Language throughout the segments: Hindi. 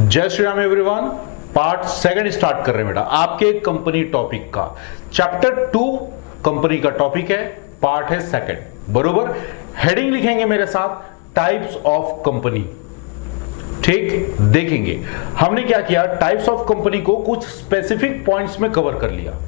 जय Shri Ram everyone. Part second start कर रहे हैं बेटा आपके कंपनी टॉपिक का। चैप्टर 2 कंपनी का टॉपिक है, पार्ट है सेकंड। बरोबर, हेडिंग लिखेंगे मेरे साथ, टाइप्स ऑफ कंपनी। ठीक, देखेंगे हमने क्या किया, टाइप्स ऑफ कंपनी को कुछ स्पेसिफिक पॉइंट्स में कवर कर लिया,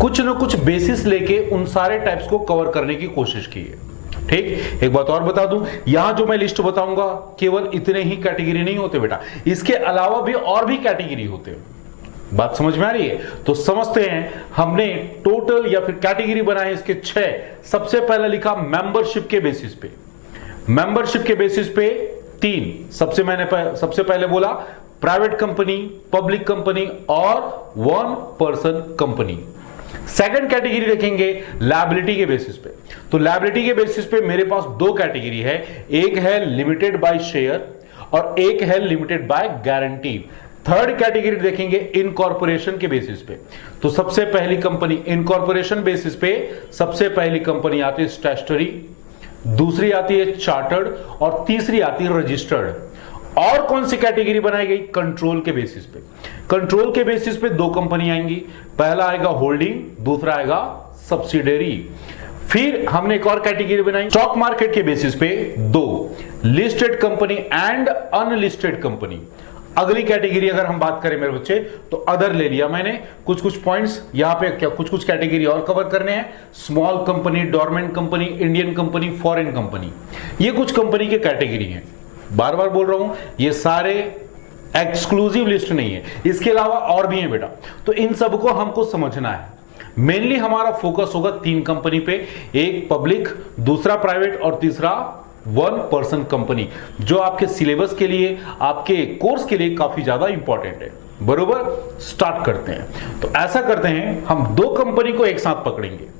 कुछ ना कुछ बेसिस लेके उन सारे टाइप्स को कवर करने की कोशिश की है। ठीक, एक बात और बता दूं, यहां जो मैं लिस्ट बताऊंगा केवल इतने ही कैटेगरी नहीं होते बेटा, इसके अलावा भी और भी कैटेगरी होते हैं। बात समझ में आ रही है? तो समझते हैं। हमने टोटल या फिर कैटेगरी बनाए इसके 6। सबसे पहले लिखा मेंबरशिप के बेसिस पे। मेंबरशिप के बेसिस पे 3। सबसे पहले बोला प्राइवेट कंपनी, पब्लिक कंपनी और 1 पर्सन कंपनी। सेकंड कैटेगरी देखेंगे लायबिलिटी के बेसिस पे। तो लायबिलिटी के बेसिस पे मेरे पास 2 कैटेगरी है, एक है लिमिटेड बाय शेयर और एक है limited by guarantee. Third category देखेंगे इनकॉर्पोरेशन के बेसिस पे। तो सबसे पहली कंपनी इनकॉर्पोरेशन बेसिस पे, सबसे पहली कंपनी आती है स्टैट्यूटरी, दूसरी आती है चार्टर्ड और तीसरी आती है रजिस्टर्ड। और कौन सी कैटेगरी बनाई गई? कंट्रोल के बेसिस पे। कंट्रोल के बेसिस पे 2 कंपनी आएंगी, पहला आएगा होल्डिंग, दूसरा आएगा सब्सिडरी। फिर हमने एक और कैटेगरी बनाई स्टॉक मार्केट के बेसिस पे 2, listed company and unlisted company. अगली कैटेगरी अगर हम बात करें मेरे बच्चे तो अदर ले लिया मैंने। कुछ पॉइंट्स यहां पे क्या कुछ कैटेगरी और कवर करने हैं। Small company, dormant company, Indian company, foreign company, ये कुछ कंपनी के कैटेगरी हैं। बार बार बोल रहा हूं, ये सारे एक्सक्लूसिव लिस्ट नहीं है, इसके अलावा और भी हैं बेटा। तो इन सबको हमको समझना है। मेनली हमारा फोकस होगा 3 कंपनी पे, एक पब्लिक, दूसरा प्राइवेट और तीसरा 1 पर्सन कंपनी, जो आपके सिलेबस के लिए, आपके कोर्स के लिए काफी ज्यादा इंपॉर्टेंट है। बरोबर, स्टार्ट करते हैं। तो ऐसा करते हैं, हम 2 कंपनी को एक साथ पकड़ेंगे,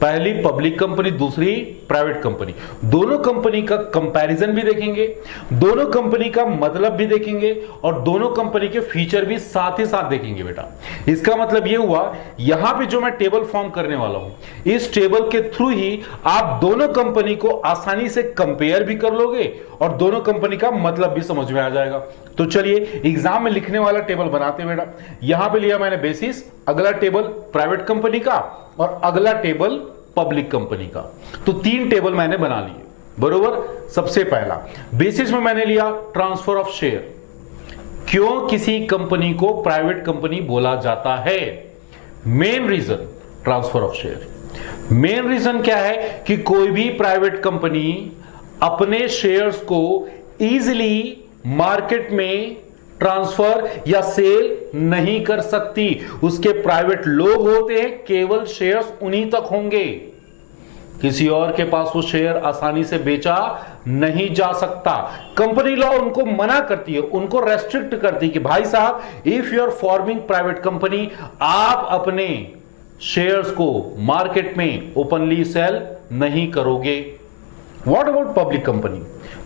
पहली पब्लिक कंपनी, दूसरी प्राइवेट कंपनी। दोनों कंपनी का कंपैरिजन भी देखेंगे, दोनों कंपनी का मतलब भी देखेंगे और दोनों कंपनी के फीचर भी साथ ही साथ देखेंगे बेटा। इसका मतलब यह हुआ, यहां पे जो मैं टेबल फॉर्म करने वाला हूं, इस टेबल के थ्रू ही आप दोनों कंपनी को आसानी से कंपेयर भी कर लोगे और दोनों कंपनी का मतलब भी समझ में आ जाएगा। तो चलिए एग्जाम में लिखने वाला टेबल बनाते हैं बेटा। यहां पे लिया मैंने बेसिस, अगला टेबल प्राइवेट कंपनी का और अगला टेबल पब्लिक कंपनी का। तो 3 टेबल मैंने बना लिए। बरोबर, सबसे पहला बेसिस में मैंने लिया ट्रांसफर ऑफ शेयर। क्यों किसी कंपनी को प्राइवेट कंपनी बोला जाता है? Main reason transfer of share. Main reason क्या है कि कोई भी प्राइवेट कंपनी अपने शेयर्स को इजीली मार्केट में ट्रांसफर या सेल नहीं कर सकती। उसके प्राइवेट लोग होते हैं, केवल शेयर्स उन्हीं तक होंगे, किसी और के पास वो शेयर आसानी से बेचा नहीं जा सकता। कंपनी लॉ उनको मना करती है, उनको रेस्ट्रिक्ट करती है कि भाई साहब, if you are forming private company, आप अपने शेयर्स को मार्केट में ओपनली सेल नहीं करोगे। What about public company?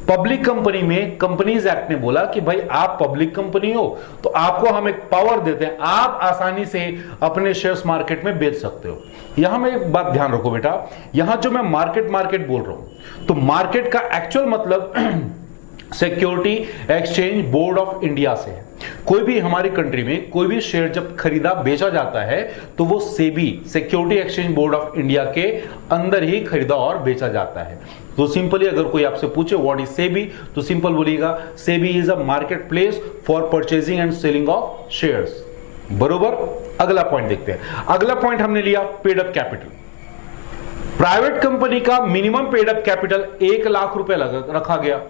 Public company में कंपनीज एक्ट ने बोला कि भाई आप पब्लिक कंपनी हो तो आपको हम एक पावर देते हैं, आप आसानी से अपने शेयर्स मार्केट में बेच सकते हो। यहां में एक बात ध्यान रखो बेटा, यहां जो मैं मार्केट बोल रहा हूं, तो मार्केट का एक्चुअल मतलब security exchange board of India से है। कोई भी हमारी कंट्री में कोई भी शेयर जब खरीदा बेचा जाता है तो वो SEBI, security exchange board of India के अंदर ही खरीदा और बेचा जाता है। तो सिंपली अगर कोई आपसे पूछे व्हाट इज सेबी, तो सिंपल बोलिएगा SEBI is a market place for purchasing and selling of shares. बरोबर, अगला पॉइंट देखते हैं। अगला पॉइंट हमने लिया paid up capital. Private company का minimum paid up capital 1 lakh रुपए रखा गया।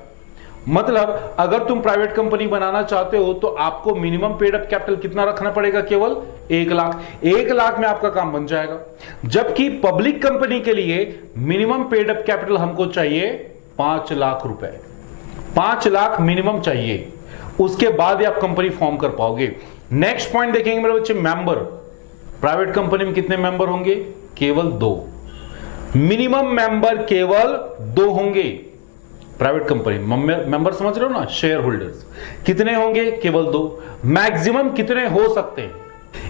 मतलब अगर तुम प्राइवेट कंपनी बनाना चाहते हो तो आपको मिनिमम पेड अप कैपिटल कितना रखना पड़ेगा? केवल 1 लाख। 1 लाख में आपका काम बन जाएगा। जबकि पब्लिक कंपनी के लिए मिनिमम पेड अप कैपिटल हमको चाहिए 5 लाख रुपए। 5 लाख मिनिमम चाहिए, उसके बाद ही आप कंपनी फॉर्म कर पाओगे। नेक्स्ट पॉइंट देखेंगे मेरे बच्चे, मेंबर। प्राइवेट कंपनी में कितने मेंबर होंगे? केवल 2। मिनिमम मेंबर केवल 2 होंगे। प्राइवेट कंपनी मेंबर समझ रहे हो ना, शेयर होल्डर्स कितने होंगे? केवल 2। मैक्सिमम कितने हो सकते हैं?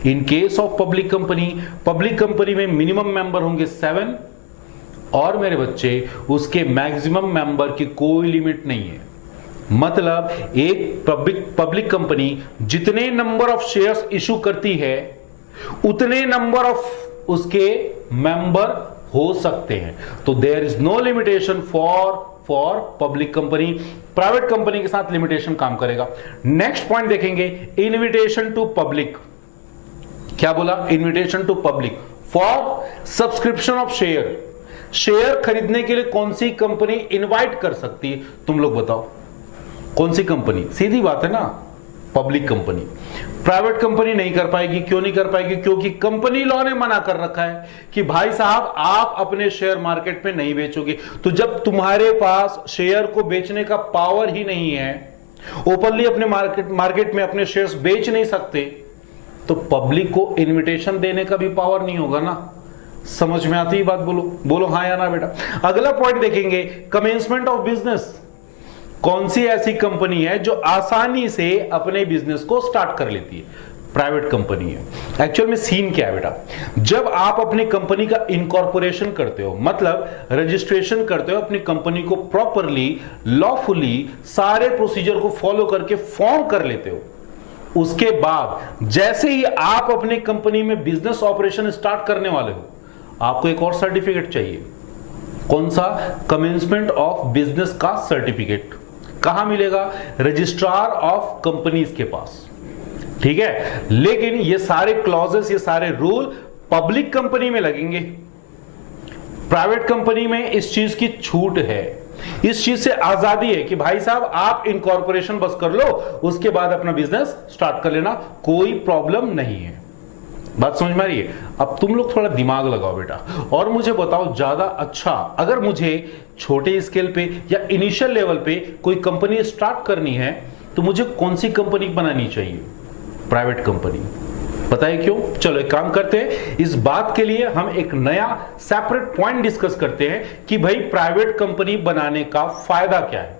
In case of public company में मिनिमम मेंबर होंगे 7 और मेरे बच्चे उसके मैक्सिमम मेंबर की कोई लिमिट नहीं है। मतलब एक पब्लिक कंपनी जितने नंबर ऑफ शेयर्स इशू करती है उतने नंबर ऑफ उसके मेंबर हो सकते हैं। तो there is no limitation for public company. Private company के साथ लिमिटेशन काम करेगा। नेक्स्ट पॉइंट देखेंगे, इनविटेशन टू पब्लिक। क्या बोला? Invitation to public for subscription of share. Share खरीदने के लिए कौन सी कंपनी इनवाइट कर सकती है? तुम लोग बताओ, कौन सी कंपनी? सीधी बात है ना, पब्लिक कंपनी। प्राइवेट कंपनी नहीं कर पाएगी। क्यों नहीं कर पाएगी? क्योंकि कंपनी लॉ ने मना कर रखा है कि भाई साहब आप अपने शेयर मार्केट में नहीं बेचोगे। तो जब तुम्हारे पास शेयर को बेचने का पावर ही नहीं है, ओपनली अपने मार्केट में अपने शेयर्स बेच नहीं सकते, तो पब्लिक को इनविटेशन देने का भी पावर नहीं होगा ना। समझ में आती है बात? बोलो बोलो हाँ या ना बेटा। अगला पॉइंट देखेंगे, कमेंसमेंट ऑफ बिजनेस। कौन सी ऐसी कंपनी है जो आसानी से अपने बिजनेस को स्टार्ट कर लेती है? प्राइवेट कंपनी है। एक्चुअल में सीन क्या है बेटा, जब आप अपनी कंपनी का इनकॉर्पोरेशन करते हो, मतलब रजिस्ट्रेशन करते हो, अपनी कंपनी को प्रॉपरली लॉफुली सारे प्रोसीजर को फॉलो करके फॉर्म कर लेते हो, उसके बाद जैसे ही आप अपनी कंपनी में बिजनेस ऑपरेशन स्टार्ट करने वाले हो, आपको एक और सर्टिफिकेट चाहिए। कौन सा? कमेंसमेंट ऑफ बिजनेस का सर्टिफिकेट। कहां मिलेगा? रजिस्ट्रार ऑफ कंपनीज के पास। ठीक है, लेकिन ये सारे क्लॉजेस, ये सारे रूल पब्लिक कंपनी में लगेंगे। प्राइवेट कंपनी में इस चीज की छूट है, इस चीज से आजादी है कि भाई साहब आप इनकॉर्पोरेशन बस कर लो, उसके बाद अपना बिजनेस स्टार्ट कर लेना, कोई प्रॉब्लम नहीं है। बात समझ में आ रही है? अब तुम लोग थोड़ा दिमाग लगाओ बेटा और मुझे बताओ ज्यादा अच्छा, अगर मुझे छोटे स्केल पे या इनिशियल लेवल पे कोई कंपनी स्टार्ट करनी है तो मुझे कौन सी कंपनी बनानी चाहिए? Private company. पता है क्यों? चलो एक काम करते हैं, इस बात के लिए हम एक नया सेपरेट पॉइंट डिस्कस करते हैं कि भाई प्राइवेट कंपनी बनाने का फायदा क्या है।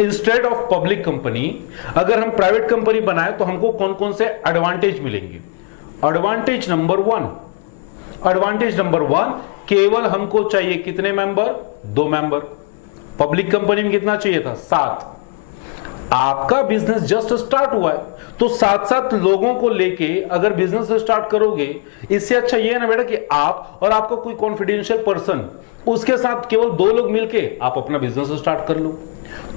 इंस्टेड ऑफ पब्लिक कंपनी अगर हम प्राइवेट कंपनी बनाए तो हमको कौन कौन से एडवांटेज मिलेंगे? एडवांटेज नंबर वन, केवल हमको चाहिए कितने मेंबर? 2 मेंबर। पब्लिक कंपनी में कितना चाहिए था? 7। आपका बिजनेस जस्ट स्टार्ट हुआ है तो 7 लोगों को लेके अगर बिजनेस स्टार्ट करोगे, इससे अच्छा ये है ना बेटा कि आप और आपका कोई कॉन्फिडेंशियल पर्सन, उसके साथ केवल 2 लोग मिलके आप अपना बिजनेस स्टार्ट कर लो।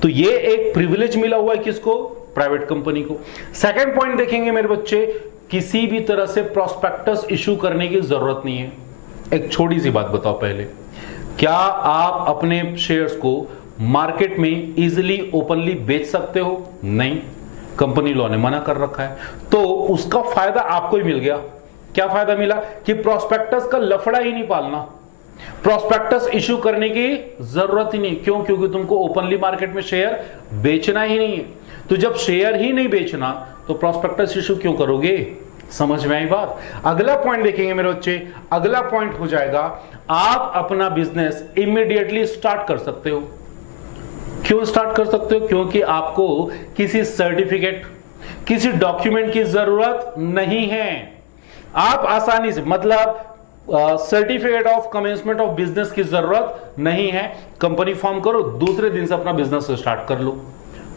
तो ये एक प्रिविलेज मिला हुआ है किसको? प्राइवेट कंपनी को। सेकंड पॉइंट देखेंगे मेरे बच्चे, किसी भी तरह से प्रोस्पेक्टस इशू करने की जरूरत नहीं है। एक छोटी सी बात बताओ पहले, क्या आप अपने शेयर्स को मार्केट में इजीली ओपनली बेच सकते हो? नहीं, कंपनी लॉ ने मना कर रखा है। तो उसका फायदा आपको ही मिल गया। क्या फायदा मिला? कि प्रोस्पेक्टस का लफड़ा ही नहीं पालना, प्रोस्पेक्टस इशू करने की जरूरत ही नहीं। क्यों? क्योंकि तुमको ओपनली मार्केट में शेयर बेचना ही नहीं है। तो जब शेयर ही नहीं बेचना तो प्रोस्पेक्टस इशू क्यों करोगे? समझ में आई बात? अगला पॉइंट देखेंगे मेरे बच्चे, अगला पॉइंट हो जाएगा, आप अपना बिजनेस इमीडिएटली स्टार्ट कर सकते हो। क्यों स्टार्ट कर सकते हो? क्योंकि आपको किसी सर्टिफिकेट, किसी डॉक्यूमेंट की जरूरत नहीं है। आप आसानी से, मतलब certificate of commencement of business की जरूरत नहीं है। कंपनी फॉर्म करो, दूसरे दिन से अपना बिजनेस स्टार्ट कर लो,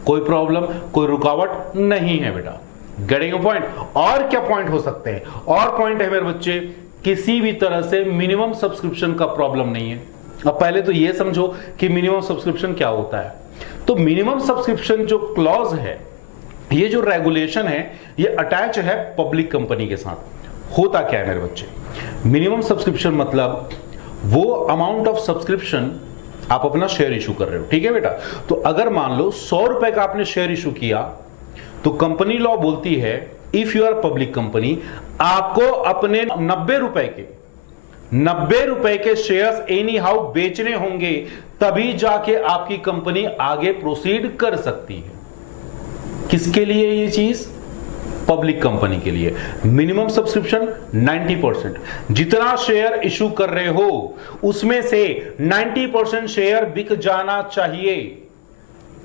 कोई प्रॉब्लम, कोई रुकावट नहीं है बेटा। Getting a point? और क्या पॉइंट हो सकते हैं? और पॉइंट है मेरे बच्चे, किसी भी तरह से मिनिमम सब्सक्रिप्शन का प्रॉब्लम नहीं है। अब पहले तो ये समझो कि मिनिमम सब्सक्रिप्शन क्या होता है। तो मिनिमम सब्सक्रिप्शन जो क्लॉज है, ये जो रेगुलेशन है, ये अटैच है पब्लिक कंपनी के साथ। होता क्या है मेरे बच्चे? मिनिमम सब्सक्रिप्शन मतलब वो अमाउंट ऑफ सब्सक्रिप्शन आप अपना शेयर इशू कर रहे हो। ठीक है बेटा? तो अगर मान लो 100 रुपए का आपने शेयर इशू किया तो कंपनी लॉ बोलती है, if you are public company, आपको अपने 90 रुपए के शेयर्स एनी हाउ बेचने होंगे, तभी जाके आपकी कंपनी आगे प्रोसीड कर सकती है। किसके लिए ये चीज? पब्लिक कंपनी के लिए। Minimum subscription 90%। जितना शेयर इशू कर रहे हो उसमें से 90% शेयर बिक जाना चाहिए।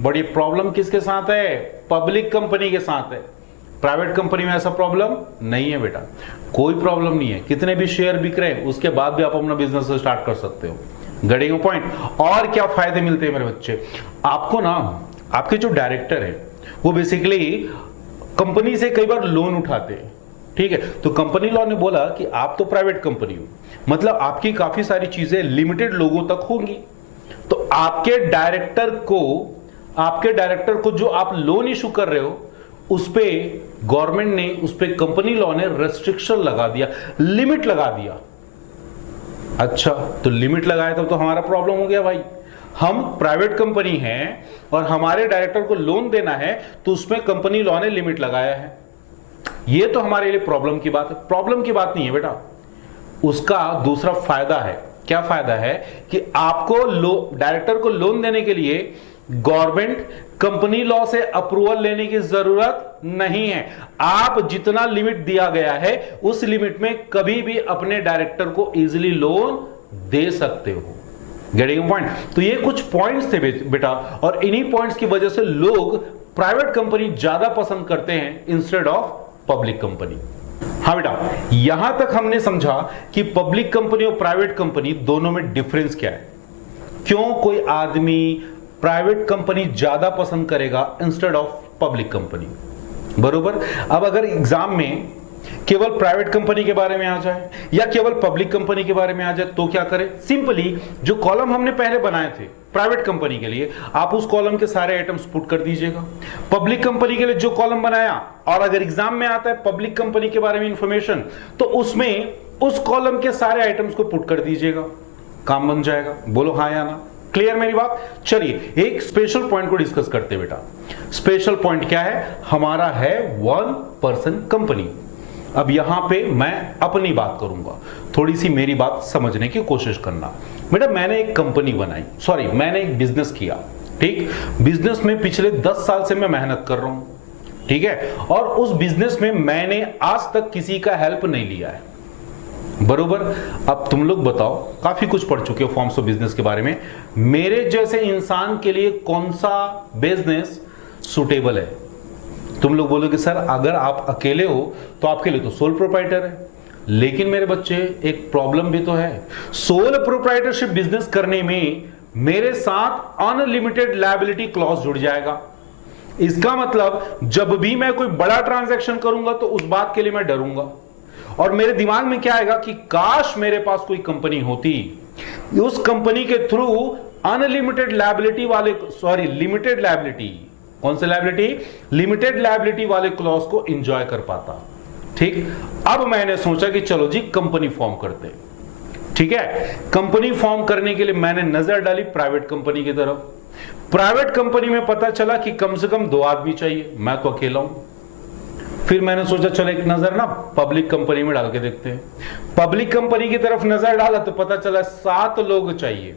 बड़ी प्रॉब्लम किसके साथ है? पब्लिक कंपनी के साथ है। प्राइवेट कंपनी में ऐसा प्रॉब्लम नहीं है बेटा, कोई प्रॉब्लम नहीं है। कितने भी शेयर बिक रहे हैं उसके बाद भी आप अपना बिजनेस स्टार्ट कर सकते हो। Getting a point? और क्या फायदे मिलते हैं मेरे बच्चे? आपको ना आपके जो डायरेक्टर है वो बेसिकली कंपनी से कई बार लोन उठाते हैं, ठीक है। तो कंपनी लॉ ने बोला कि आप तो प्राइवेट कंपनी हो, मतलब आपकी काफी सारी चीजें लिमिटेड लोगों तक होंगी। तो आपके डायरेक्टर को जो आप लोन इशू कर रहे हो उस पे गवर्नमेंट ने, उस पे कंपनी लॉ ने रेस्ट्रिक्शन लगा दिया, लिमिट लगा दिया। अच्छा, तो लिमिट लगाया तब तो हमारा प्रॉब्लम हो गया भाई। हम प्राइवेट कंपनी हैं और हमारे डायरेक्टर को लोन देना है तो उसमें कंपनी लॉ ने लिमिट लगाया है। यह तो हमारे लिए प्रॉब्लम की बात है। प्रॉब्लम की बात नहीं है बेटा, उसका दूसरा फायदा है। क्या फायदा है कि आपको डायरेक्टर को लोन देने के लिए गवर्नमेंट कंपनी लॉ से अप्रूवल लेने की जरूरत नहीं है। आप जितना लिमिट दिया गया है उस लिमिट में कभी भी अपने डायरेक्टर को इजीली लोन दे सकते हो। Getting point? तो ये कुछ पॉइंट्स थे बेटा, और इन्हीं पॉइंट्स की वजह से लोग प्राइवेट कंपनी ज्यादा पसंद करते हैं इंस्टेड ऑफ पब्लिक कंपनी। हाँ बेटा, यहां तक हमने समझा कि पब्लिक कंपनी और प्राइवेट कंपनी दोनों में डिफरेंस क्या है, क्यों कोई आदमी प्राइवेट कंपनी ज्यादा पसंद करेगा इंस्टेड ऑफ पब्लिक कंपनी। बरोबर। अब अगर एग्जाम में केवल प्राइवेट कंपनी के बारे में आ जाए या केवल पब्लिक कंपनी के बारे में आ जाए तो क्या करें? सिंपली जो कॉलम हमने पहले बनाए थे प्राइवेट कंपनी के लिए, आप उस कॉलम के सारे आइटम्स पुट कर दीजिएगा। पब्लिक कंपनी के लिए जो कॉलम बनाया, और अगर एग्जाम में आता है पब्लिक कंपनी के बारे में इंफॉर्मेशन, तो उसमें उस कॉलम के सारे आइटम्स को पुट कर दीजिएगा, काम बन जाएगा। बोलो हाँ या ना? क्लियर मेरी बात? चलिए एक स्पेशल पॉइंट को डिस्कस करते हैं बेटा। स्पेशल पॉइंट क्या है? हमारा है वन पर्सन कंपनी। अब यहां पे मैं अपनी बात करूंगा, थोड़ी सी मेरी बात समझने की कोशिश करना। बेटा मैंने एक कंपनी बनाई, सॉरी मैंने एक बिजनेस किया, ठीक। बिजनेस में पिछले 10 साल से मैं मेहनत कर रहा हूं, ठीक है, और उस बिजनेस में मैंने आज तक किसी का हेल्प नहीं लिया है। बरोबर। अब तुम लोग बताओ, काफी कुछ पढ़ चुके हो फॉर्म्स ऑफ बिजनेस के बारे में, मेरे जैसे इंसान के लिए कौन सा बिजनेस सुटेबल है? तुम लोग बोलोगे सर अगर आप अकेले हो तो आपके लिए तो सोल प्रोप्राइटर है, लेकिन मेरे बच्चे एक प्रॉब्लम भी तो है। सोल प्रोप्राइटरशिप बिजनेस करने में मेरे साथ अनलिमिटेड लायबिलिटी क्लॉज जुड़ जाएगा। इसका मतलब जब भी मैं कोई बड़ा ट्रांजैक्शन करूंगा तो उस बात के लिए मैं डरूंगा, और मेरे दिमाग में क्या आएगा कि काश मेरे पास कोई कंपनी होती, उस कंपनी के थ्रू अनलिमिटेड लायबिलिटी वाले, सॉरी लिमिटेड लायबिलिटी, कौन से लायबिलिटी? लिमिटेड लायबिलिटी वाले क्लॉज को एंजॉय कर पाता, ठीक। अब मैंने सोचा कि चलो जी कंपनी फॉर्म करते, ठीक है। कंपनी फॉर्म करने के लिए मैंने नजर डाली प्राइवेट कंपनी की तरफ। प्राइवेट कंपनी में पता चला कि कम से कम 2 आदमी चाहिए, मैं तो अकेला हूं। फिर मैंने सोचा चलो एक नजर ना पब्लिक कंपनी में डाल के देखते हैं। पब्लिक कंपनी की तरफ नजर डाला तो पता चला 7 लोग चाहिए,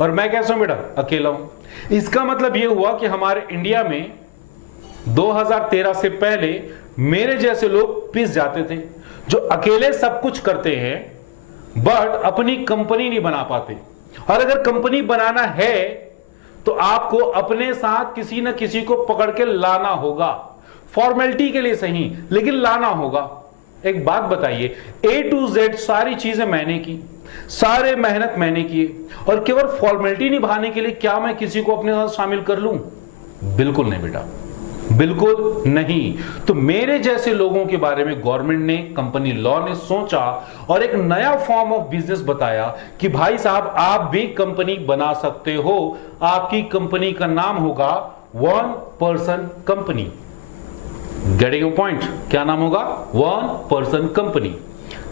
और मैं कैसा हूं बेटा? अकेला हूं। इसका मतलब यह हुआ कि हमारे इंडिया में 2013 से पहले मेरे जैसे लोग पिस जाते थे, जो अकेले सब कुछ करते हैं बट अपनी कंपनी नहीं बना पाते। और अगर कंपनी बनाना है तो आपको अपने साथ किसी न किसी को पकड़ के लाना होगा, फॉर्मेलिटी के लिए सही, लेकिन लाना होगा। एक बात बताइए, A to Z सारी चीजें मैंने की, सारे मेहनत मैंने किए, और केवल फॉर्मेलिटी निभाने के लिए क्या मैं किसी को अपने साथ शामिल कर लूं? बिल्कुल नहीं बेटा, बिल्कुल नहीं। तो मेरे जैसे लोगों के बारे में गवर्नमेंट ने, कंपनी लॉ ने सोचा और एक नया फॉर्म ऑफ बिजनेस बताया कि भाई साहब आप भी कंपनी बना सकते हो। आपकी कंपनी का नाम होगा one person company. Getting point? क्या नाम होगा? One person company.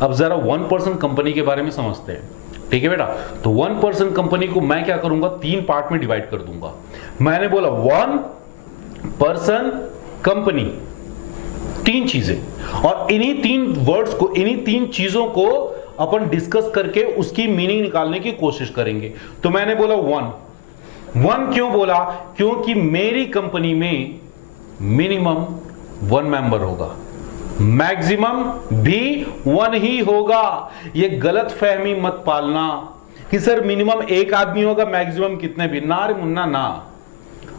अब जरा वन पर्सन कंपनी के बारे में समझते हैं, ठीक है बेटा। तो वन पर्सन कंपनी को मैं क्या करूंगा? 3 पार्ट में डिवाइड कर दूंगा। मैंने बोला वन पर्सन कंपनी, 3 चीजें, और इन्हीं 3 वर्ड्स को, इन्हीं 3 चीजों को अपन डिस्कस करके उसकी मीनिंग निकालने की कोशिश करेंगे। तो मैंने बोला वन क्यों बोला? क्योंकि मेरी कंपनी में मिनिमम 1 मेंबर होगा, मैक्सिमम भी 1 ही होगा। यह गलत फहमी मत पालना कि सर मिनिमम 1 आदमी होगा, मैक्सिमम कितने भी। ना रे मुन्ना ना,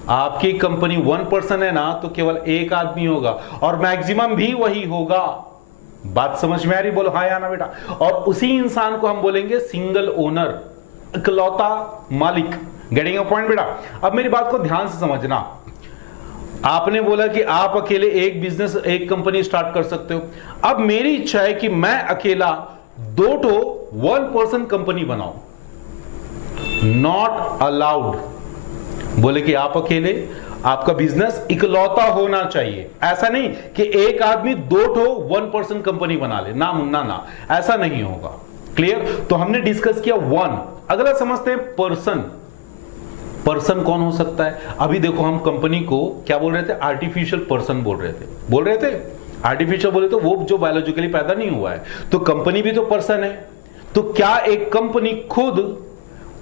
आपकी कंपनी 1 पर्सन है ना, तो केवल 1 आदमी होगा और मैक्सिमम भी वही होगा। बात समझ में आ रही? बोलो हाँ या ना बेटा। और उसी इंसान को हम बोलेंगे सिंगल ओनर, इकलौता मालिक। गेटिंग अ पॉइंट बेटा? अब मेरी बात को ध्यान से समझना। आपने बोला कि आप अकेले एक बिजनेस, एक कंपनी स्टार्ट कर सकते हो। अब मेरी इच्छा है कि मैं अकेला 2 1 पर्सन कंपनी बनाऊं। Not allowed. बोले कि आप अकेले, आपका बिजनेस इकलौता होना चाहिए। ऐसा नहीं कि एक आदमी 2 1 पर्सन कंपनी बना ले, ना मुन्ना ना, ऐसा नहीं होगा। क्लियर? तो हमने डिस्कस किया 1। अगला समझते हैं पर्सन। पर्सन कौन हो सकता है? अभी देखो, हम कंपनी को क्या बोल रहे थे? आर्टिफिशियल पर्सन बोल रहे थे। आर्टिफिशियल बोले तो वो जो बायोलॉजिकली पैदा नहीं हुआ है, तो कंपनी भी तो पर्सन है। तो क्या एक कंपनी खुद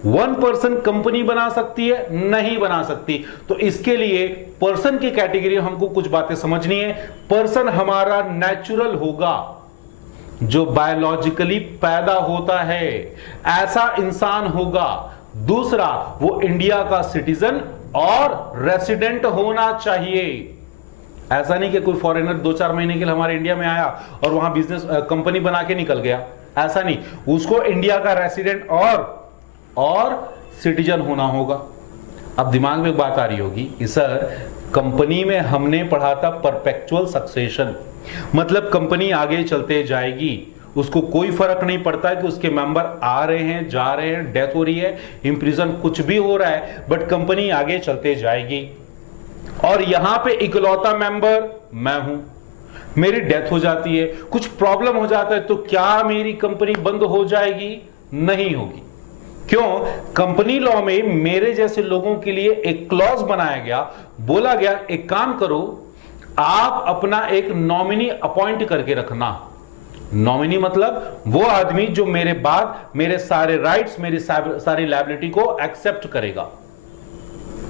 1 पर्सन कंपनी बना सकती है? नहीं बना सकती। तो इसके लिए पर्सन की कैटेगरी हमको कुछ बातें समझनी है। पर्सन हमारा नेचुरल होगा, जो बायोलॉजिकली पैदा होता है, ऐसा इंसान होगा। दूसरा, वो इंडिया का सिटीजन और रेसिडेंट होना चाहिए। ऐसा नहीं कि कोई फॉरेनर 2-4 महीने के लिए हमारे इंडिया में आया और वहां बिजनेस कंपनी बना के निकल गया, ऐसा नहीं। उसको इंडिया का रेसिडेंट और सिटीजन होना होगा। अब दिमाग में बात आ रही होगी कि सर, कंपनी में हमने पढ़ा था परपेचुअल सक्सेशन, मतलब कंपनी आगे चलते जाएगी, उसको कोई फर्क नहीं पड़ता है कि उसके मेंबर आ रहे हैं, जा रहे हैं, डेथ हो रही है, इंप्रिजन, कुछ भी हो रहा है, बट कंपनी आगे चलते जाएगी। और यहां पे इकलौता मेंबर मैं हूं। मेरी डेथ हो जाती है, कुछ प्रॉब्लम हो जाता है, तो क्या मेरी कंपनी बंद हो जाएगी? नहीं होगी। क्यों? कंपनी लॉ में मेरे जैसे लोगों के लिए एक क्लॉज बनाया गया, बोला गया एक काम करो, आप अपना एक नॉमिनी अपॉइंट करके रखना। नॉमिनी मतलब वो आदमी जो मेरे बाद मेरे सारे राइट्स, मेरी सारी लायबिलिटी को एक्सेप्ट करेगा।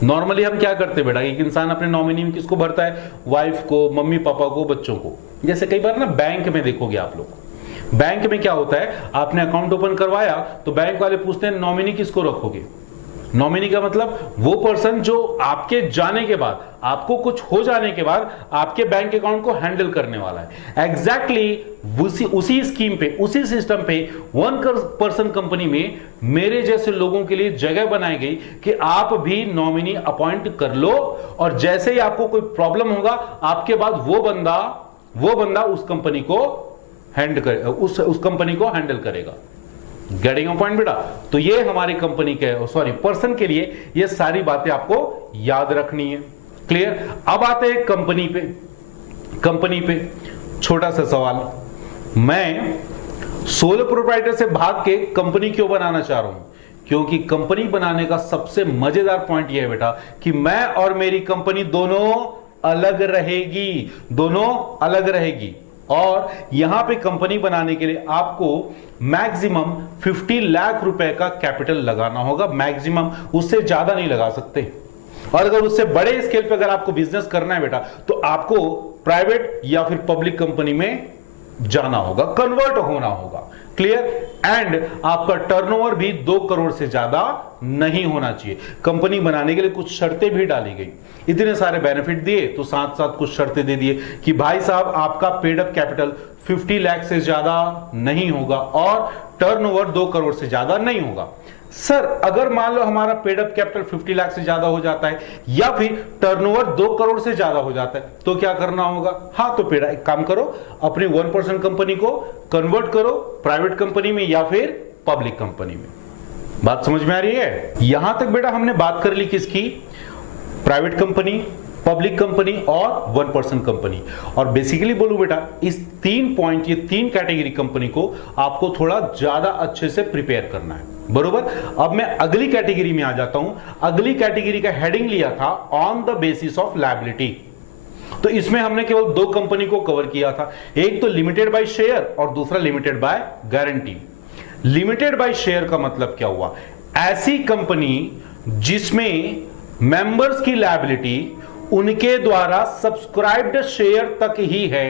नॉर्मली हम क्या करते हैं बेटा? एक इंसान अपने नॉमिनी में किसको भरता है? वाइफ को, मम्मी पापा को, बच्चों को। जैसे कई बार ना बैंक में देखोगे आप लोग, बैंक में क्या होता है, आपने अकाउंट ओपन करवाया तो बैंक वाले पूछते हैं नॉमिनी किसको रखोगे। नॉमिनी का मतलब वो पर्सन जो आपके जाने के बाद, आपको कुछ हो जाने के बाद आपके बैंक अकाउंट को हैंडल करने वाला है। एग्जैक्टली उसी स्कीम पे, उसी सिस्टम पे 1 पर्सन कंपनी में मेरे जैसे लोगों के लिए जगह बनाई गई कि आप भी नॉमिनी अपॉइंट कर लो, और जैसे ही आपको कोई प्रॉब्लम होगा, आपके बाद वो बंदा उस कंपनी को उस कंपनी को हैंडल करेगा। गेटिंग अ पॉइंट बेटा? तो ये हमारी कंपनी के, पर्सन के लिए ये सारी बातें आपको याद रखनी है। क्लियर? अब आते हैं कंपनी पे छोटा सा सवाल। मैं सोलो प्रोप्राइटर से भाग के कंपनी क्यों बनाना चाह रहा हूं? क्योंकि कंपनी बनाने का सबसे मजेदार पॉइंट यह है बेटा कि मैं और मेरी कंपनी दोनों अलग रहेगी। और यहां पे कंपनी बनाने के लिए आपको मैक्सिमम 50 लाख रुपए का कैपिटल लगाना होगा। मैक्सिमम, उससे ज्यादा नहीं लगा सकते। और अगर उससे बड़े स्केल पे अगर आपको बिजनेस करना है बेटा, तो आपको प्राइवेट या फिर पब्लिक कंपनी में जाना होगा, कन्वर्ट होना होगा। क्लियर? एंड आपका टर्नओवर भी 2 करोड़ से ज्यादा नहीं होना चाहिए। कंपनी बनाने के लिए कुछ शर्तें भी डाली गई। इतने सारे बेनिफिट दिए तो साथ साथ कुछ शर्तें दे दिए कि भाई साहब, आपका पेड अप कैपिटल 50 लाख से ज्यादा नहीं होगा और टर्नओवर 2 करोड़ से ज्यादा नहीं होगा। सर, अगर मान लो हमारा पेड अप कैपिटल 50 लाख से ज्यादा हो जाता है या फिर टर्नओवर 2 करोड़ से ज्यादा हो जाता है, तो क्या करना होगा? हाँ, तो एक काम करो, अपनी 1 पर्सन कंपनी को कन्वर्ट करो प्राइवेट कंपनी में या फिर पब्लिक कंपनी में। बात समझ में आ रही है? यहां तक बेटा हमने बात कर ली किसकी? प्राइवेट कंपनी, पब्लिक कंपनी और 1 पर्सन कंपनी। और बेसिकली बोलूं बेटा, इस 3 पॉइंट, ये 3 कैटेगरी कंपनी को आपको थोड़ा ज्यादा अच्छे से प्रिपेयर करना है। बरोबर? अब मैं अगली कैटेगरी में आ जाता हूं। अगली कैटेगरी का हेडिंग लिया था on the basis of liability. तो इसमें हमने केवल 2 कंपनी को कवर किया था, एक तो लिमिटेड बाय शेयर और दूसरा limited by guarantee. Limited by share का मतलब क्या हुआ? ऐसी कंपनी जिसमें मेंबर्स की लायबिलिटी उनके द्वारा सब्सक्राइब्ड शेयर तक ही है।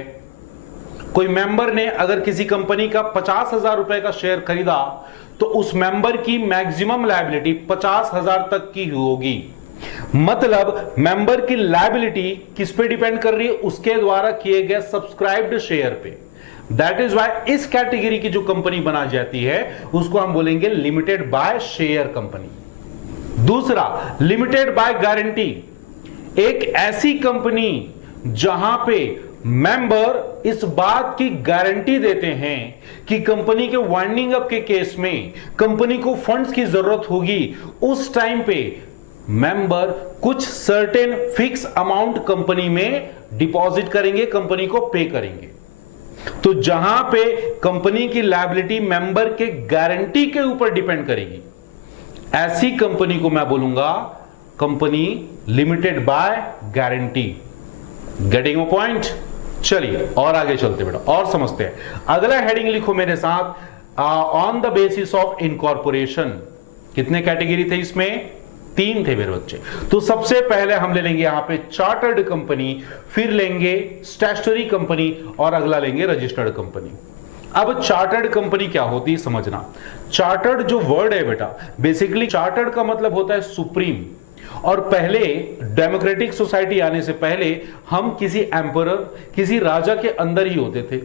कोई मेंबर ने अगर किसी कंपनी का 50,000 रुपए का शेयर खरीदा, तो उस मेंबर की मैक्सिमम लायबिलिटी 50,000 तक की होगी। मतलब मेंबर की लायबिलिटी किस पे डिपेंड कर रही है? उसके द्वारा किए गए सब्सक्राइब्ड शेयर पे। दैट इज वाई इस कैटेगरी की जो कंपनी बना जाती है उसको हम बोलेंगे लिमिटेड बाय शेयर कंपनी। दूसरा लिमिटेड बाय गारंटी, एक ऐसी कंपनी जहां पे मेंबर इस बात की गारंटी देते हैं कि कंपनी के वाइंडिंग अप के केस में कंपनी को फंड्स की जरूरत होगी, उस टाइम पे मेंबर कुछ सर्टेन फिक्स अमाउंट कंपनी में डिपॉजिट करेंगे, कंपनी को पे करेंगे। तो जहां पे कंपनी की लायबिलिटी मेंबर के गारंटी के ऊपर डिपेंड करेगी, ऐसी कंपनी को मैं बोलूंगा company limited by guarantee. Getting a point? चलिए और आगे चलते बेटा और समझते हैं। अगला हेडिंग लिखो मेरे साथ, on the basis of incorporation. कितने कैटेगरी थे इसमें? 3 थे मेरे बच्चे। तो सबसे पहले हम ले लेंगे यहां पे चार्टर्ड कंपनी, फिर लेंगे स्टैट्यूटरी कंपनी और अगला लेंगे रजिस्टर्ड कंपनी। अब चार्टर्ड कंपनी क्या होती है समझना। चार्टर्ड जो वर्ड है बेटा, बेसिकली चार्टर्ड का मतलब होता है सुप्रीम। और पहले डेमोक्रेटिक सोसाइटी आने से पहले हम किसी एम्परर, किसी राजा के अंदर ही होते थे।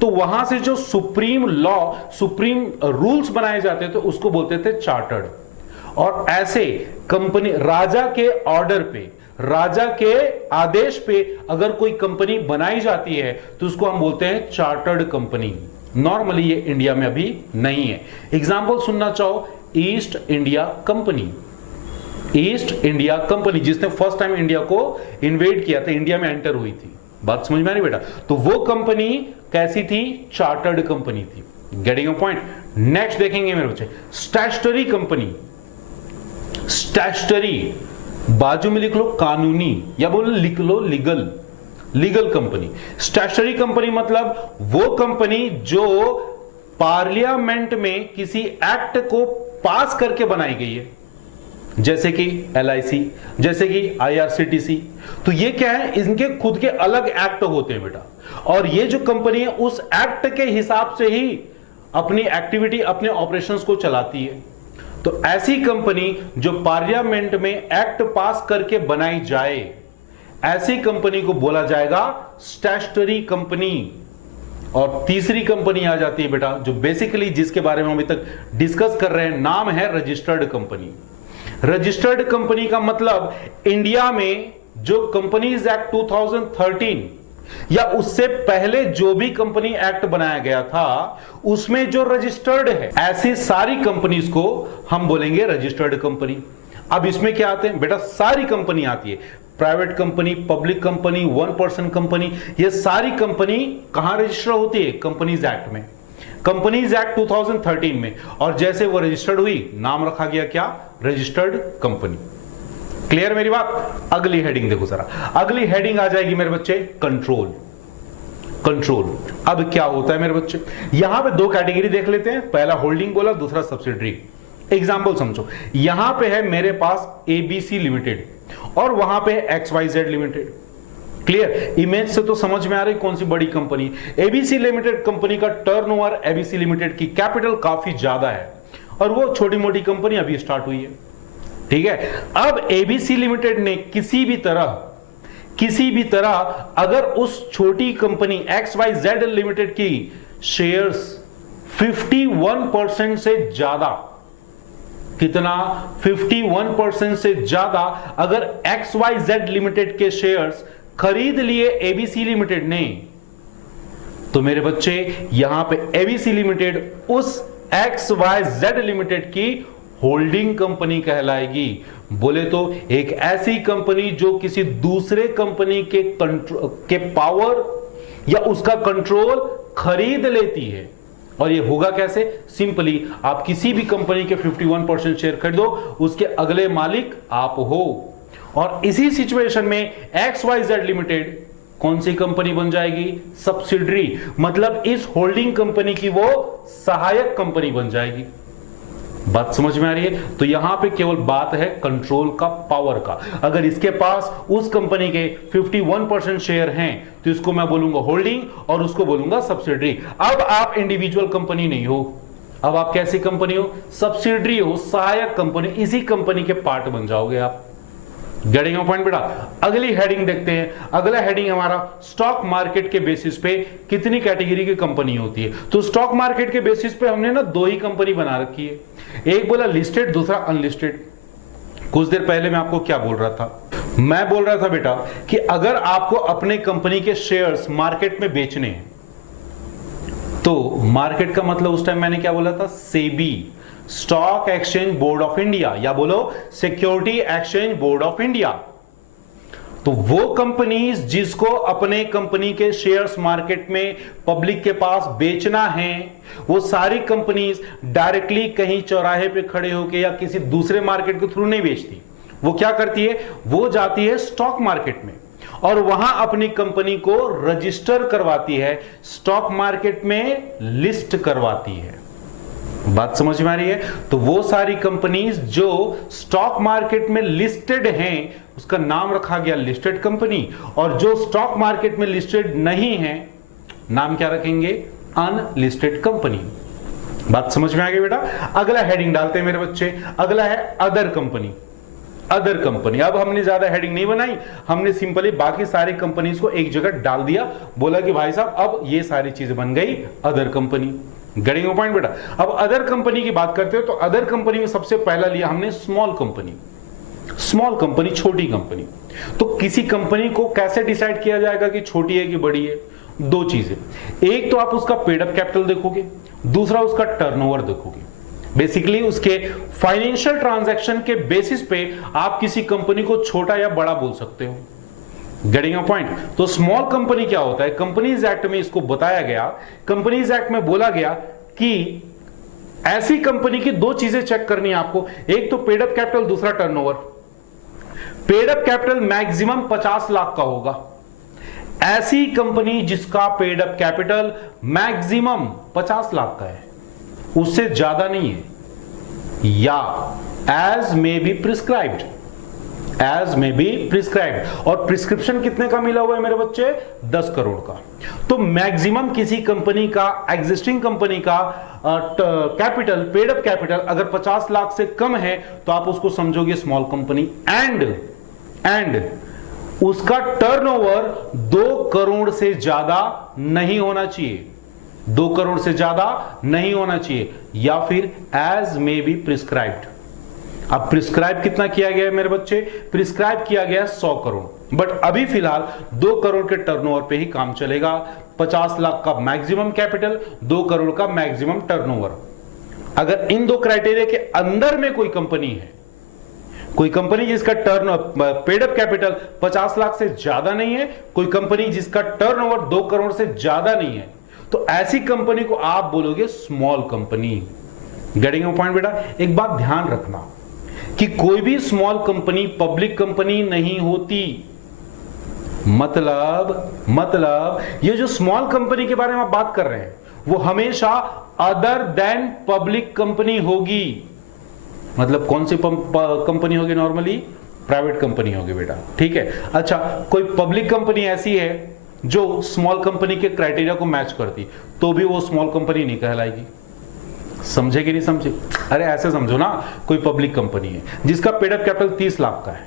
तो वहां से जो सुप्रीम लॉ, सुप्रीम रूल्स बनाए जाते थे उसको बोलते थे चार्टर्ड। और ऐसे कंपनी राजा के ऑर्डर पे, राजा के आदेश पे अगर कोई कंपनी बनाई जाती है तो उसको हम बोलते हैं चार्टर्ड कंपनी। नॉर्मली ये इंडिया में अभी नहीं है। एग्जांपल सुनना चाहो, east India company. East India company जिसने फर्स्ट टाइम इंडिया को इन्वेड किया था, इंडिया में एंटर हुई थी। बात समझ में आ रही बेटा? तो वो कंपनी कैसी थी? चार्टर्ड कंपनी थी। Getting a point? नेक्स्ट देखेंगे मेरे बच्चे स्टैट्यूटरी कंपनी। स्टैट्यूटरी बाजू में लिख लो कानूनी, या बोलो लिख लो legal. Legal company. Statutory company मतलब वो कंपनी जो पार्लियामेंट में किसी एक्ट को पास करके बनाई गई है, जैसे कि LIC, जैसे कि IRCTC। तो ये क्या है? इनके खुद के अलग एक्ट होते हैं बेटा, और ये जो कंपनी है उस एक्ट के हिसाब से ही अपनी एक्टिविटी, अपने ऑपरेशंस को चलाती है। तो ऐसी कंपनी जो पार्लियामेंट में एक्ट पास करके बनाई जाए, ऐसी कंपनी को बोला जाएगा स्टैट्यूटरी कंपनी। और तीसरी कंपनी आ जाती है बेटा, जो बेसिकली जिसके बारे में हम अभी तक डिस्कस कर रहे हैं, नाम है रजिस्टर्ड कंपनी। रजिस्टर्ड कंपनी का मतलब इंडिया में जो कंपनीज एक्ट 2013 या उससे पहले जो भी कंपनी एक्ट बनाया गया था उसमें जो रजिस्टर्ड है, ऐसी सारी कंपनीज को हम बोलेंगे रजिस्टर्ड कंपनी। अब इसमें क्या आते हैं बेटा? सारी कंपनी आती है, private company, public company, 1% company. ये सारी कंपनी कहां रजिस्टर होती है? कंपनीज एक्ट में, कंपनीज एक्ट 2013 में। और जैसे वो रजिस्टर्ड हुई, नाम रखा गया क्या? Registered company. क्लियर मेरी बात? अगली हेडिंग देखो जरा। अगली हेडिंग आ जाएगी मेरे बच्चे कंट्रोल। कंट्रोल अब क्या होता है मेरे बच्चे? यहां पे 2 कैटेगरी देख लेते हैं, पहला होल्डिंग बोला, दूसरा सब्सिडरी। एग्जांपल समझो, यहां पे है मेरे पास ABC लिमिटेड और वहां पे है XYZ लिमिटेड। क्लियर? इमेज से तो समझ में आ रही कौन सी बड़ी कंपनी? ABC लिमिटेड कंपनी का टर्नओवर, ABC लिमिटेड की कैपिटल काफी ज्यादा है, और वो छोटी मोटी कंपनी अभी स्टार्ट हुई है। ठीक है? अब ABC लिमिटेड ने किसी भी तरह अगर उस छोटी कंपनी XYZ लिमिटेड की शेयर्स 51% से ज्यादा, कितना? 51% से ज्यादा अगर XYZ लिमिटेड के शेयर्स खरीद लिए ABC लिमिटेड ने, तो मेरे बच्चे यहां पे ABC लिमिटेड उस XYZ लिमिटेड की होल्डिंग कंपनी कहलाएगी। बोले तो एक ऐसी कंपनी जो किसी दूसरे कंपनी के पावर या उसका कंट्रोल खरीद लेती है। और ये होगा कैसे? सिंपली आप किसी भी कंपनी के 51% शेयर खरीदो, उसके अगले मालिक आप हो। और इसी सिचुएशन में XYZ लिमिटेड कौन सी कंपनी बन जाएगी? सब्सिडरी। मतलब इस होल्डिंग कंपनी की वो सहायक कंपनी बन जाएगी। बात समझ में आ रही है? तो यहां पे केवल बात है कंट्रोल का, पावर का। अगर इसके पास उस कंपनी के 51% शेयर हैं तो इसको मैं बोलूंगा होल्डिंग और उसको बोलूंगा सब्सिडरी। अब आप इंडिविजुअल कंपनी नहीं हो, अब आप कैसी कंपनी हो? सब्सिडरी हो, सहायक कंपनी। इसी कंपनी के पार्ट बन जाओगे आप। गेटिंग अ पॉइंट बेटा? अगली हेडिंग देखते हैं। अगला हेडिंग हमारा स्टॉक मार्केट के बेसिस पे कितनी कैटेगरी की कंपनी होती है। तो स्टॉक मार्केट के बेसिस पे हमने ना 2 ही कंपनी बना रखी है, एक बोला लिस्टेड, दूसरा अनलिस्टेड। कुछ देर पहले मैं आपको क्या बोल रहा था? मैं बोल रहा था बेटा कि अगर आपको अपने कंपनी के शेयर्स मार्केट में बेचने हैं, तो मार्केट का मतलब उस टाइम मैंने क्या बोला था? SEBI, stock exchange board of India, या बोलो security exchange board of India. तो वो कंपनीज जिसको अपने कंपनी के शेयर्स मार्केट में पब्लिक के पास बेचना है, वो सारी कंपनीज डायरेक्टली कहीं चौराहे पे खड़े होकर या किसी दूसरे मार्केट के थ्रू नहीं बेचती। वो क्या करती है? वो जाती है स्टॉक मार्केट में और वहां अपनी कंपनी को रजिस्टर करवाती है, स्टॉक मार्केट में लिस्ट करवाती है। बात समझ में आ रही है? तो वो सारी कंपनीज जो स्टॉक मार्केट में लिस्टेड हैं, उसका नाम रखा गया लिस्टेड कंपनी, और जो स्टॉक मार्केट में लिस्टेड नहीं है, नाम क्या रखेंगे? Unlisted company. बात समझ में आ गई बेटा? अगला हेडिंग डालते हैं मेरे बच्चे, अगला है अदर कंपनी। अदर कंपनी, अब हमने ज्यादा हेडिंग नहीं बनाई, हमने सिंपली बाकी सारी कंपनीज को एक जगह डाल दिया, बोला कि भाई साहब अब ये सारी चीजें बन गई अदर कंपनी। गेटिंग पॉइंट बेटा? अब अदर कंपनी की बात करते हो तो अदर कंपनी में सबसे पहला लिया हमने स्मॉल कंपनी। स्मॉल कंपनी, छोटी कंपनी। तो किसी कंपनी को कैसे डिसाइड किया जाएगा कि छोटी है कि बड़ी है? दो चीजें, एक तो आप उसका पेड अप कैपिटल देखोगे, दूसरा उसका टर्नओवर देखोगे। बेसिकली उसके फाइनेंशियल ट्रांजैक्शन के बेसिस पे आप किसी कंपनी को छोटा या बड़ा बोल सकते हो। Getting a point? तो स्मॉल कंपनी क्या होता है? कंपनीज एक्ट में इसको बताया गया, कंपनीज एक्ट में बोला गया कि ऐसी कंपनी की दो चीजें चेक करनी है आपको, एक तो पेड अप कैपिटल, दूसरा turnover. Paid up capital maximum 50 lakh का होगा। ऐसी कंपनी जिसका paid up capital maximum 50 lakh का है, उससे ज्यादा नहीं है, या as may be prescribed, as may be prescribed. और प्रिस्क्रिप्शन कितने का मिला हुआ है मेरे बच्चे? 10 करोड़ का। तो मैक्सिमम किसी कंपनी का, एग्जिस्टिंग कंपनी का कैपिटल, पेड अप कैपिटल अगर 50 लाख से कम है तो आप उसको समझोगे स्मॉल कंपनी। एंड उसका टर्नओवर 2 करोड़ से ज्यादा नहीं होना चाहिए, 2 करोड़ से ज्यादा नहीं होना चाहिए, या फिर एज मे बी प्रिस्क्राइब्ड। अब प्रिस्क्राइब कितना किया गया है मेरे बच्चे? प्रिस्क्राइब किया गया 100 करोड़, बट अभी फिलहाल 2 करोड़ के टर्नओवर पे ही काम चलेगा। 50 लाख का मैक्सिमम कैपिटल, 2 करोड़ का मैक्सिमम टर्नओवर। अगर इन दो क्राइटेरिया के अंदर में कोई कंपनी है, कोई कंपनी जिसका पेड अप कैपिटल 50 लाख से ज्यादा नहीं है, कोई कंपनी जिसका टर्नओवर 2 करोड़ से ज्यादा नहीं है, तो ऐसी कंपनी को आप बोलोगे स्मॉल कंपनी। गेटिंग पॉइंट बेटा? एक बात ध्यान रखना कि कोई भी स्मॉल कंपनी पब्लिक कंपनी नहीं होती। मतलब ये जो स्मॉल कंपनी के बारे में आप बात कर रहे हैं, वो हमेशा अदर देन पब्लिक कंपनी होगी। मतलब कौन सी कंपनी होगी? नॉर्मली प्राइवेट कंपनी होगी बेटा, ठीक है। अच्छा, कोई पब्लिक कंपनी ऐसी है जो स्मॉल कंपनी के क्राइटेरिया को मैच करती, तो भी वो स्मॉल कंपनी नहीं कहलाएगी। समझे कि नहीं समझे? अरे ऐसे समझो ना, कोई पब्लिक कंपनी है जिसका पेड अप कैपिटल 30 लाख का है,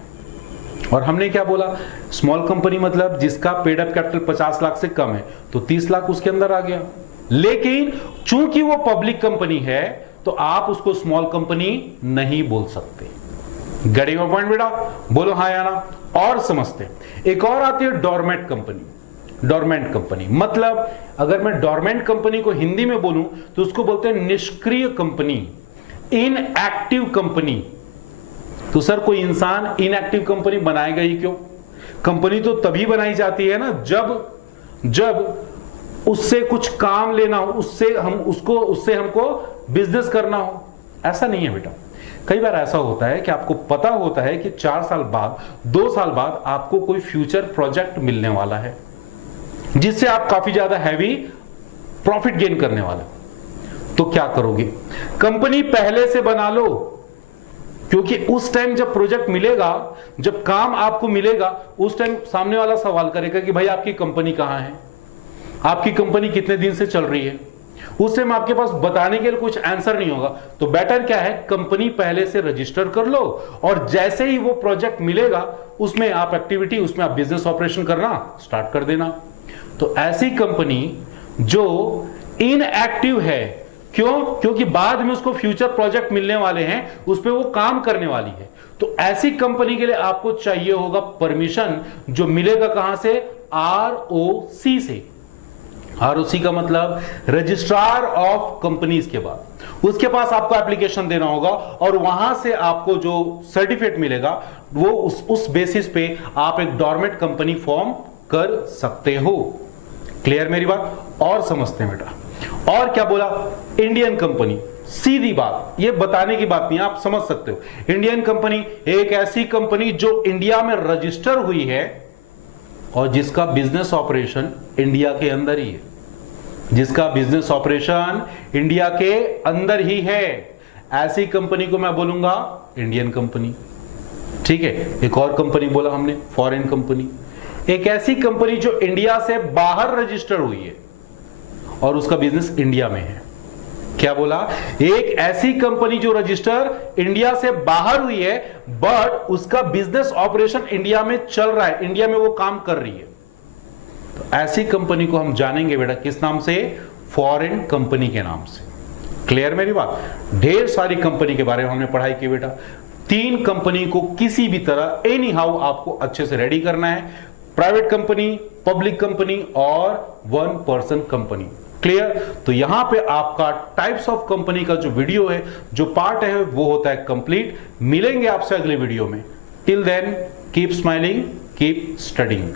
और हमने क्या बोला? स्मॉल कंपनी मतलब जिसका पेड अप कैपिटल 50 लाख से कम है, तो 30 लाख उसके अंदर आ गया। लेकिन चूंकि वो पब्लिक कंपनी है तो आप उसको स्मॉल कंपनी नहीं बोल सकते। गेटिंग माय पॉइंट बेटा? बोलो हाँ या ना। और समझते, एक और आती है डोरमेंट कंपनी। डोरमेंट कंपनी मतलब, अगर मैं डोरमेंट कंपनी को हिंदी में बोलूं तो उसको बोलते हैं निष्क्रिय कंपनी, इनएक्टिव कंपनी। तो सर कोई इंसान इनएक्टिव कंपनी बनाएगा ही क्यों? कंपनी तो तभी बनाई जाती है ना जब उससे कुछ काम लेना हो, उससे हमको बिजनेस करना हो। ऐसा नहीं है बेटा। कई बार ऐसा होता है कि आपको पता होता है कि 4 साल बाद, 2 साल बाद आपको कोई फ्यूचर प्रोजेक्ट मिलने वाला है जिससे आप काफी ज्यादा हैवी प्रॉफिट गेन करने वाले, तो क्या करोगे? कंपनी पहले से बना लो, क्योंकि उस टाइम जब प्रोजेक्ट मिलेगा, जब काम आपको मिलेगा, उस टाइम सामने वाला सवाल करेगा कि भाई आपकी कंपनी कहां है, आपकी कंपनी कितने दिन से चल रही है। उस टाइम आपके पास बताने के लिए कुछ आंसर नहीं होगा। तो बेटर क्या है, कंपनी पहले से रजिस्टर कर लो, और जैसे ही वो प्रोजेक्ट मिलेगा उसमें आप एक्टिविटी, उसमें आप बिजनेस ऑपरेशन करना स्टार्ट कर देना। तो ऐसी कंपनी जो इनएक्टिव है, क्यों? क्योंकि बाद में उसको फ्यूचर प्रोजेक्ट मिलने वाले हैं, उस पर वो काम करने वाली है। तो ऐसी कंपनी के लिए आपको चाहिए होगा परमिशन, जो मिलेगा कहां से? ROC से। ROC का मतलब रजिस्ट्रार ऑफ कंपनीज के बाद उसके पास आपको एप्लीकेशन देना होगा, और वहां से आपको जो सर्टिफिकेट मिलेगा वो उस बेसिस पे आप एक डोरमेंट कंपनी फॉर्म कर सकते हो। क्लियर मेरी बात? और समझते हैं बेटा। और क्या बोला? Indian company. सीधी बात, ये बताने की बात नहीं, आप समझ सकते हो। इंडियन कंपनी एक ऐसी कंपनी जो इंडिया में रजिस्टर हुई है और जिसका बिजनेस ऑपरेशन इंडिया के अंदर ही है, जिसका बिजनेस ऑपरेशन इंडिया के अंदर ही है, ऐसी कंपनी को मैं बोलूंगा इंडियन कंपनी। ठीक है, एक और कंपनी बोला हमने फॉरेन कंपनी। एक ऐसी कंपनी जो इंडिया से बाहर रजिस्टर हुई है और उसका बिजनेस इंडिया में है। क्या बोला? एक ऐसी कंपनी जो रजिस्टर इंडिया से बाहर हुई है बट उसका बिजनेस ऑपरेशन इंडिया में चल रहा है, इंडिया में वो काम कर रही है। तो ऐसी कंपनी को हम जानेंगे बेटा किस नाम से? फॉरेन कंपनी के नाम से। क्लियर मेरी बात? ढेर सारी कंपनी के बारे में हमने पढ़ाई की बेटा। 3 कंपनी को किसी भी तरह एनी हाउ आपको अच्छे से रेडी करना है, प्राइवेट कंपनी, पब्लिक कंपनी और 1 पर्सन कंपनी। क्लियर? तो यहां पे आपका टाइप्स ऑफ कंपनी का जो वीडियो है, जो पार्ट है, वो होता है कंप्लीट। मिलेंगे आपसे अगले वीडियो में। Till then keep smiling, keep studying.